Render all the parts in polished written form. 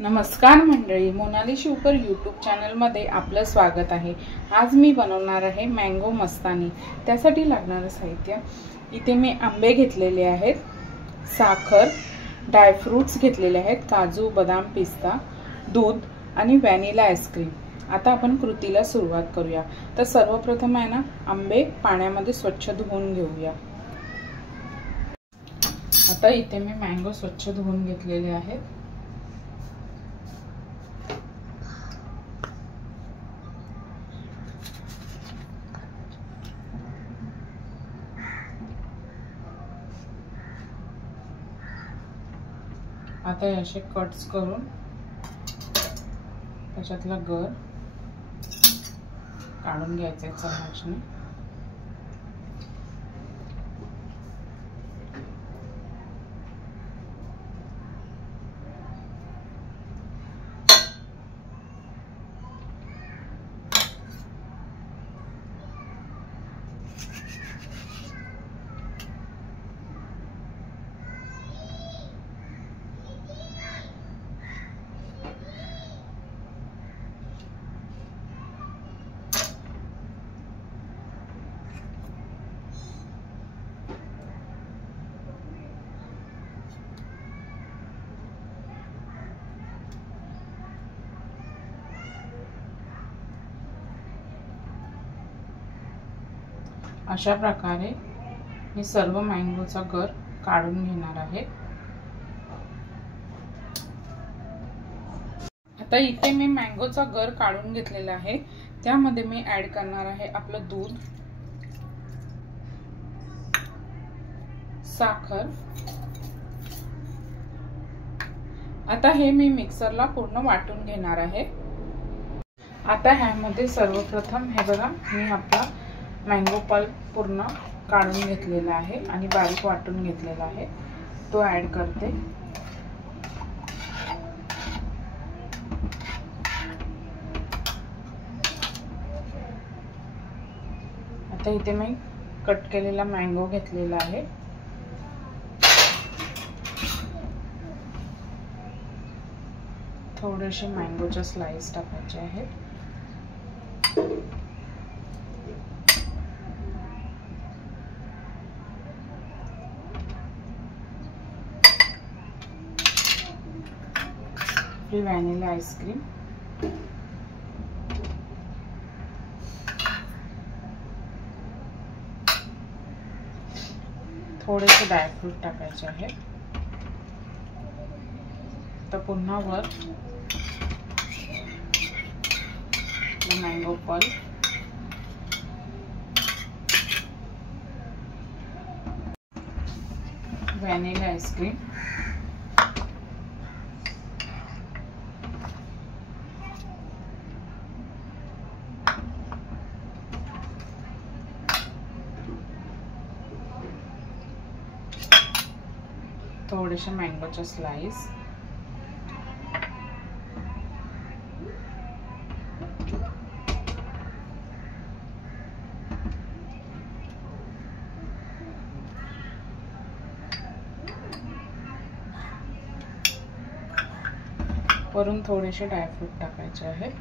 नमस्कार मंडळी, मोनाली शिवकर यूट्यूब चॅनलमध्ये आपलं स्वागत आहे। आज मी बनवणार आहे मँगो मस्तानी। त्यासाठी लागणारं साहित्य इथे मी आंबे घेतलेले आहेत, साखर, ड्राय फ्रूट्स घेतलेले आहेत, काजू, बदाम, पिस्ता, दूध आणि व्हॅनिला आईस्क्रीम। आता आपण कृतीला सुरुवात करूया। तर सर्वप्रथम आहे ना, आंबे पाण्यामध्ये स्वच्छ धुवून घेऊया। आता इथे मी मँगो स्वच्छ धुवून घेतलेले आहेत। आता असे कट्स करून त्याच्यातला गर काढून घ्यायचा आहे चमच्याने। अशा प्रकारे मी सर्व मँगोचा गर काढून घेणार आहे। आता इथे मी मँगोचा गर काढून घेतलेला आहे। त्यामध्ये मी ऍड करणार आहे आपलं दूध, साखर। आता हे मी मिक्सरला पूर्ण वाटून घेणार आहे। आता ह्यामध्ये सर्वप्रथम हे बघा, मी आपला मँगो पल्प पूर्ण काढून घेतलेला आहे आणि बारीक वाटून घेतलेला आहे, तो ऍड करते। आता इथे मी कट केलेला मँगो घेतलेला आहे। थोडेसे मँगोचे स्लाइस टाकायचे आहेत। व्हॅनिला आईस्क्रीम, थोडेसे ड्रायफ्रूट टाकायचे आहेत। तर पुन्हा वर मँगो पल्प, व्हॅनिला आईस्क्रीम, थोडेसे मँगोचे स्लाइस, वरून थोडेसे ड्रायफ्रूट टाकायचे आहेत।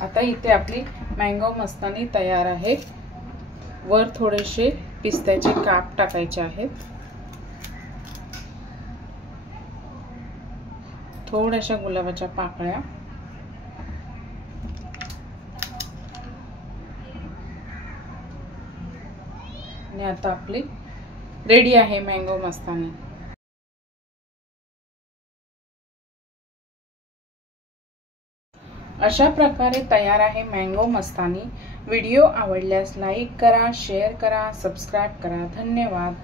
आता इथे आपली मँगो मस्तानी तयार आहे। वर थोडेसे पिस्त्याचे काप टाकायचे आहेत, थोड्याशा गुलाबाच्या पाकळ्या, आणि आता आपली रेडी आहे मँगो मस्तानी। अशा प्रकारे तयार आहे मँगो मस्तानी। व्हिडिओ आवडल्यास लाईक करा, शेअर करा, सबस्क्राइब करा। धन्यवाद।